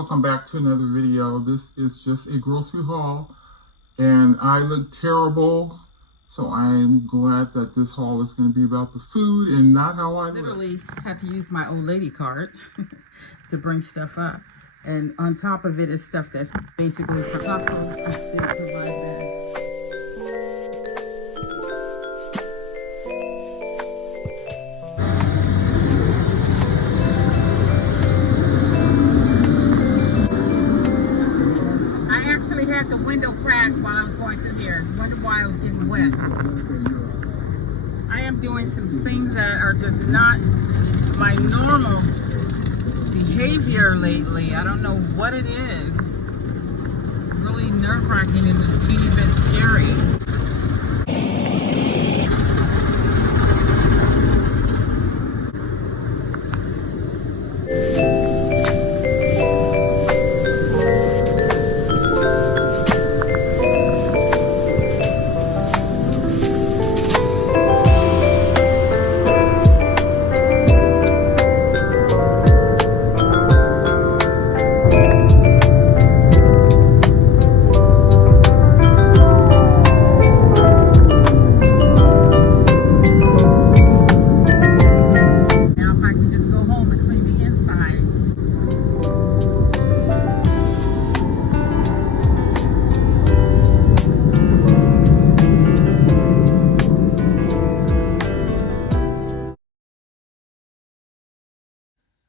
Welcome back to another video. This is just a grocery haul and I look terrible, so I'm glad that this haul is going to be about the food and not how I literally had to use my old lady cart to bring stuff up, and on top of it is stuff that's basically for Costco. They provide bags. Had the window cracked while I was going through here. Wondered why I was getting wet. I am doing some things that are just not my normal behavior lately. I don't know what it is. It's really nerve-wracking and a teeny bit scary.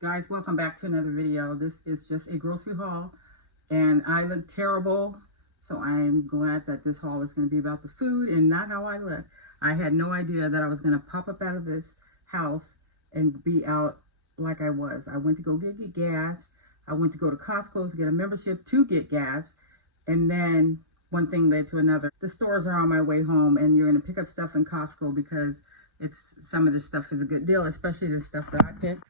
Guys, welcome back to another video. This is just a grocery haul and I look terrible, so I'm glad that this haul is going to be about the food and not how I look. I had no idea that I was going to pop up out of this house and be out like I was. I went to go get gas. I went to go to Costco to get a membership to get gas, and then one thing led to another. The stores are on my way home and you're going to pick up stuff in Costco because some of this stuff is a good deal, especially the stuff that I picked.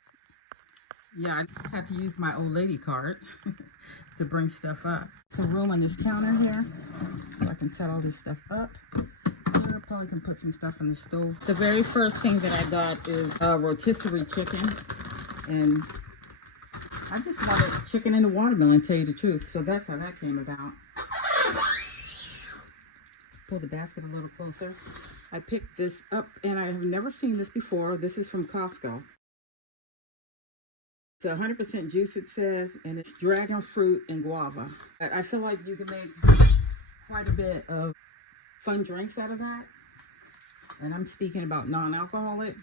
Yeah, I had to use my old lady cart to bring stuff up. Some room on this counter here, so I can set all this stuff up. Here, probably can put some stuff on the stove. The very first thing that I got is a rotisserie chicken, and I just wanted chicken and a watermelon, to tell you the truth. So that's how that came about. Pull the basket a little closer. I picked this up, and I have never seen this before. This is from Costco. It's 100% juice, it says, and it's dragon fruit and guava. I feel like you can make quite a bit of fun drinks out of that. And I'm speaking about non-alcoholic.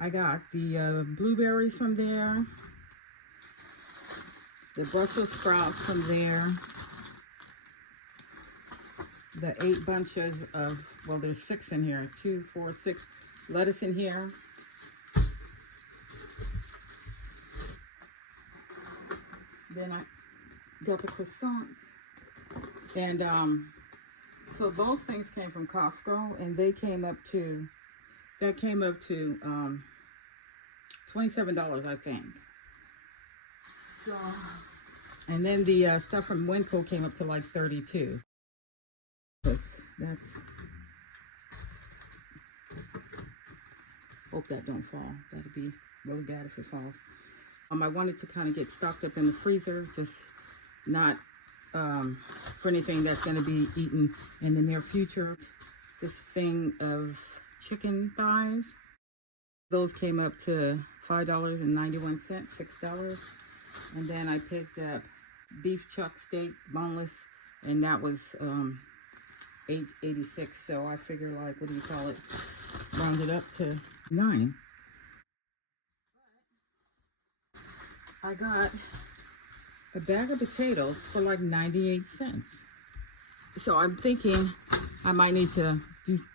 I got the blueberries from there, the Brussels sprouts from there, the 8 bunches of, well, there's 6 in here, 2, 4, 6, lettuce in here. Then I got the croissants, and so those things came from Costco, and they came up to, $27, I think. So, and then the stuff from Winco came up to like $32. That's, hope that don't fall. That'd be really bad if it falls. I wanted to kind of get stocked up in the freezer, just not for anything that's going to be eaten in the near future. This thing of chicken thighs, those came up to $5.91, $6. And then I picked up beef chuck steak, boneless, and that was $8.86. So I figure, like, what do you call it, round it up to $9. I got a bag of potatoes for like 98 cents. So I'm thinking I might need to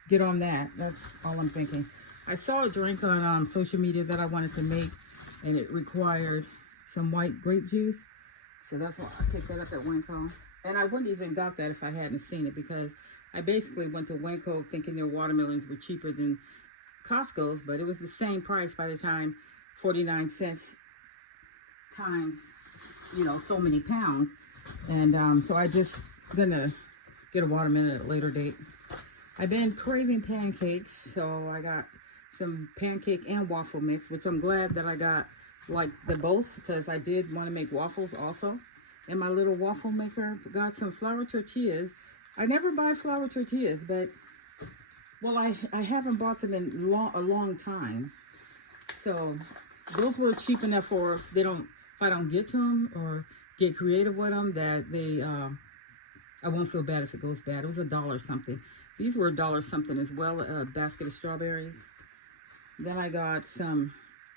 get on that. That's all I'm thinking. I saw a drink on social media that I wanted to make, and it required some white grape juice. So that's why I picked that up at Winco. And I wouldn't even got that if I hadn't seen it, because I basically went to Winco thinking their watermelons were cheaper than Costco's, but it was the same price by the time, 49 cents times, you know, so many pounds. And so I just gonna get a watermelon at a later date. I've been craving pancakes, so I got some pancake and waffle mix, which I'm glad that I got like the both, because I did want to make waffles also. And my little waffle maker got some flour tortillas. I never buy flour tortillas, but well, I haven't bought them in a long time. So those were cheap enough for if I don't get to them or get creative with them, that I won't feel bad if it goes bad. It was $1 something. These were $1 something as well, a basket of strawberries. Then I got some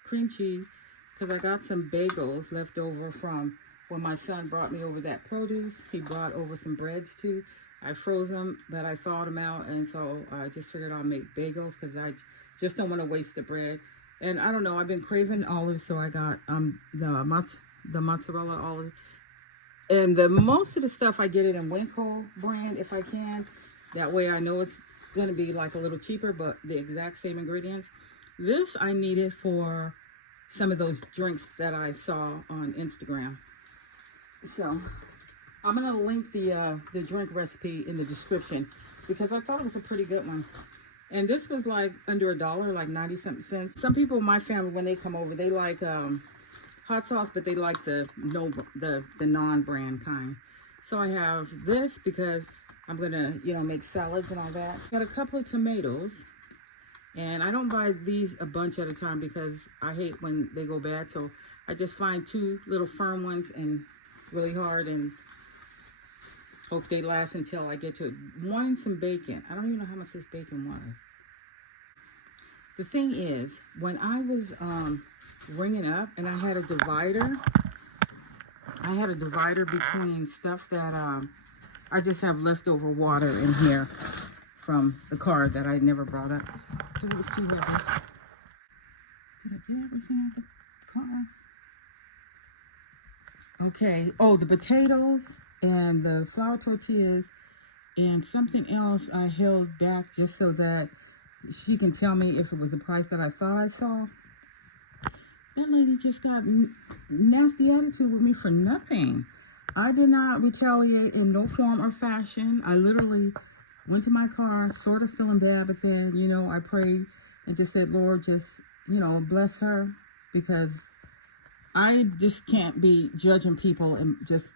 cream cheese because I got some bagels left over from when my son brought me over that produce. He brought over some breads too. I froze them, but I thawed them out, and so I just figured I'd make bagels because I just don't want to waste the bread. And I don't know, I've been craving olives, so I got the mozzarella olives. And most of the stuff I get it in Winco brand if I can. That way I know it's going to be like a little cheaper, but the exact same ingredients. This I needed for some of those drinks that I saw on Instagram. So I'm going to link the drink recipe in the description because I thought it was a pretty good one. And this was like under $1, like 90-something cents. Some people in my family, when they come over, they like hot sauce, but they like the non-brand kind. So I have this because I'm gonna, make salads and all that. Got a couple of tomatoes, and I don't buy these a bunch at a time because I hate when they go bad. So I just find 2 little firm ones and really hard and hope they last until I get to it. 1 and some bacon. I don't even know how much this bacon was. The thing is, when I was ringing up and I had a divider between stuff that I just have leftover water in here from the car that I never brought up because it was too heavy. Did I get everything out the car? Okay. Oh, the potatoes and the flour tortillas and something else I held back just so that she can tell me if it was the price that I thought I saw. That lady just got nasty attitude with me for nothing. I did not retaliate in no form or fashion. I literally went to my car, sort of feeling bad, but then, I prayed and just said, Lord, just, bless her, because I just can't be judging people and just,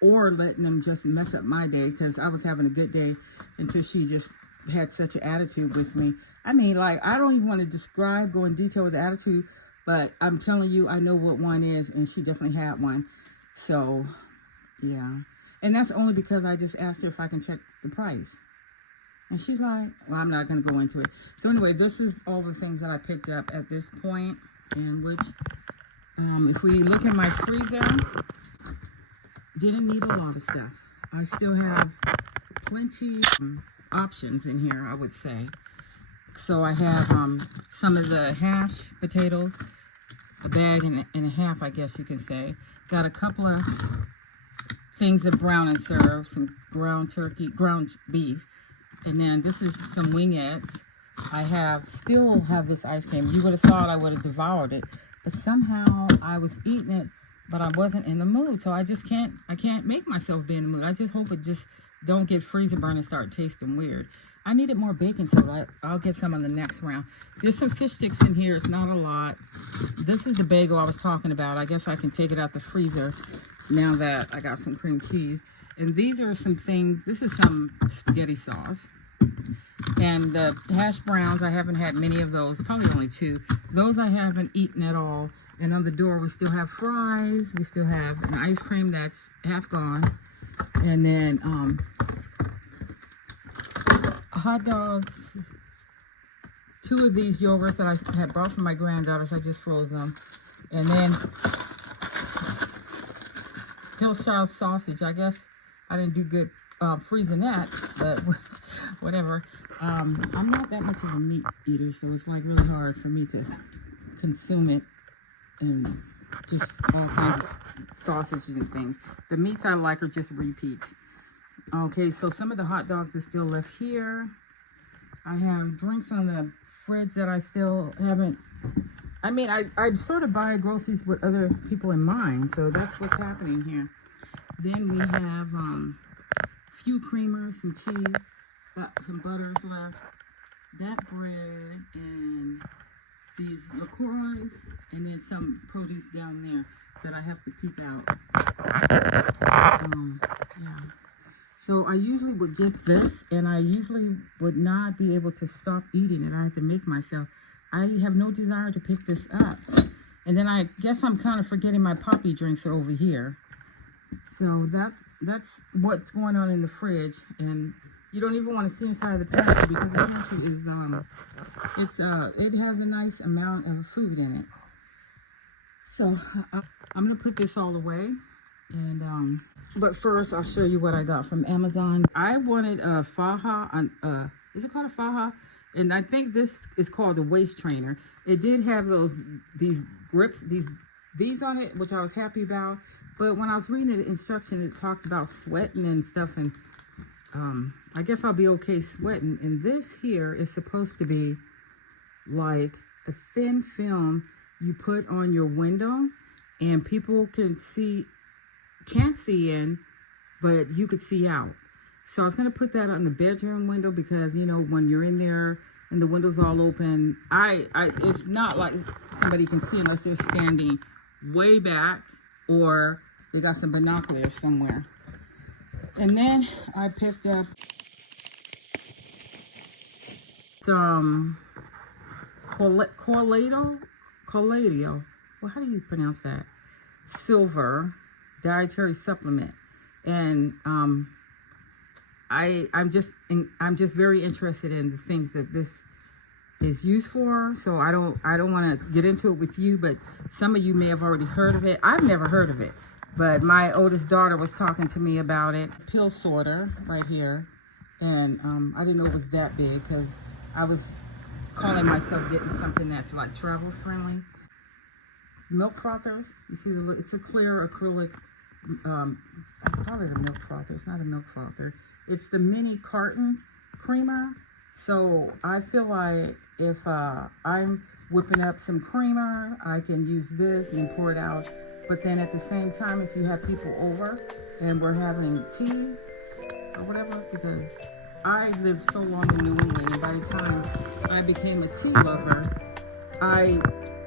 or letting them just mess up my day, because I was having a good day until she just had such an attitude with me. I mean, like, I don't even want to go in detail with the attitude, but I'm telling you, I know what one is, and she definitely had one. So, yeah. And that's only because I just asked her if I can check the price. And she's like, well, I'm not going to go into it. So anyway, this is all the things that I picked up at this point, and which, if we look in my freezer, didn't need a lot of stuff. I still have plenty options in here, I would say. So I have some of the hash potatoes, a bag and a half, I guess you can say. Got a couple of things of brown and serve, some ground turkey, ground beef, and then this is some wingettes. I still have this ice cream. You would have thought I would have devoured it, but somehow I was eating it, but I wasn't in the mood. So I can't make myself be in the mood. I just hope it just don't get freezer burn and start tasting weird. I needed more bacon, so I'll get some on the next round. There's some fish sticks in here. It's not a lot. This is the bagel I was talking about. I guess I can take it out the freezer now that I got some cream cheese. And these are some things. This is some spaghetti sauce. And the hash browns, I haven't had many of those. Probably only 2. Those I haven't eaten at all. And on the door, we still have fries. We still have an ice cream that's half gone. And then hot dogs, 2 of these yogurts that I had brought from my granddaughters. I just froze them. And then Hillshire sausage. I guess I didn't do good freezing that, but whatever. I'm not that much of a meat eater, so it's like really hard for me to consume it, and just all kinds of sausages and things. The meats I like are just repeats. Okay, so some of the hot dogs are still left here. I have drinks on the fridge that I still haven't. I mean, I sort of buy groceries with other people in mind, so that's what's happening here. Then we have a few creamers, some cheese, got some butters left, that bread, and these LaCroix, and then some produce down there that I have to peep out. Yeah. So I usually would get this, and I usually would not be able to stop eating it. I have to make myself. I have no desire to pick this up. And then I guess I'm kind of forgetting my poppy drinks are over here. So that's what's going on in the fridge. And you don't even want to see inside of the pantry because the pantry is, it has a nice amount of food in it. So I'm going to put this all away. And but first I'll show you what I got from Amazon. I wanted a faja, is it called a faja? And I think this is called a waist trainer. It did have these grips, these on it, which I was happy about. But when I was reading the instruction, it talked about sweating and stuff, and I guess I'll be okay sweating. And this here is supposed to be like a thin film you put on your window, and people can't see in, but you could see out. So I was going to put that on the bedroom window because, you know, when you're in there and the window's all open, it's not like somebody can see unless they're standing way back or they got some binoculars somewhere. And then I picked up some Collatio. Well, how do you pronounce that? Silver dietary supplement. And I'm just very interested in the things that this is used for. So I don't want to get into it with you, but some of you may have already heard of it. I've never heard of it, but my oldest daughter was talking to me about it. Pill sorter right here, and I didn't know it was that big because I was calling myself getting something that's like travel friendly. Milk frothers. You see, it's a clear acrylic. I call it a milk frother. It's not a milk frother. It's the mini carton creamer. So I feel like if I'm whipping up some creamer, I can use this and then pour it out. But then at the same time, if you have people over and we're having tea or whatever, because I lived so long in New England, and by the time I became a tea lover, I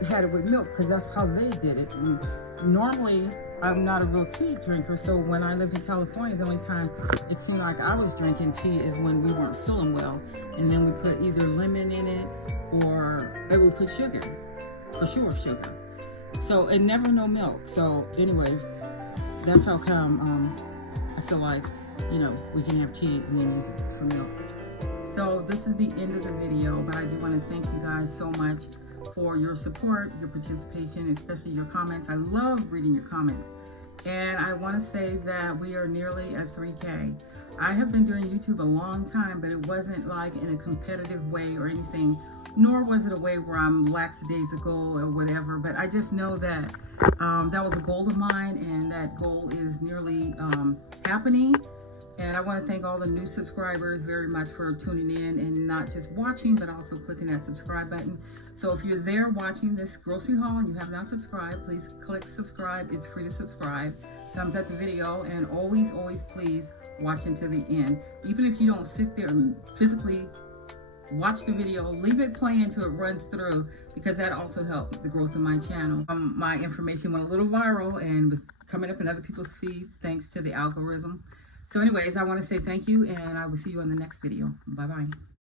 had it with milk because that's how they did it. And normally, I'm not a real tea drinker, so when I lived in California, the only time it seemed like I was drinking tea is when we weren't feeling well, and then we put either lemon in it or we put sugar, for sure sugar. So it never no milk. So anyways, that's how come I feel like, you know, we can have tea and then use it for milk. So this is the end of the video, but I do want to thank you guys so much for your support, your participation, especially your comments. I love reading your comments. And I want to say that we are nearly at 3K. I have been doing YouTube a long time, but it wasn't like in a competitive way or anything, nor was it a way where I'm lackadaisical or whatever. But I just know that that was a goal of mine, and that goal is nearly happening. And I want to thank all the new subscribers very much for tuning in and not just watching, but also clicking that subscribe button. So if you're there watching this grocery haul and you have not subscribed, please click subscribe. It's free to subscribe. Thumbs up the video, and always, always please watch until the end. Even if you don't sit there and physically watch the video, leave it playing until it runs through, because that also helped the growth of my channel. My information went a little viral and was coming up in other people's feeds thanks to the algorithm. So anyways, I want to say thank you, and I will see you on the next video. Bye-bye.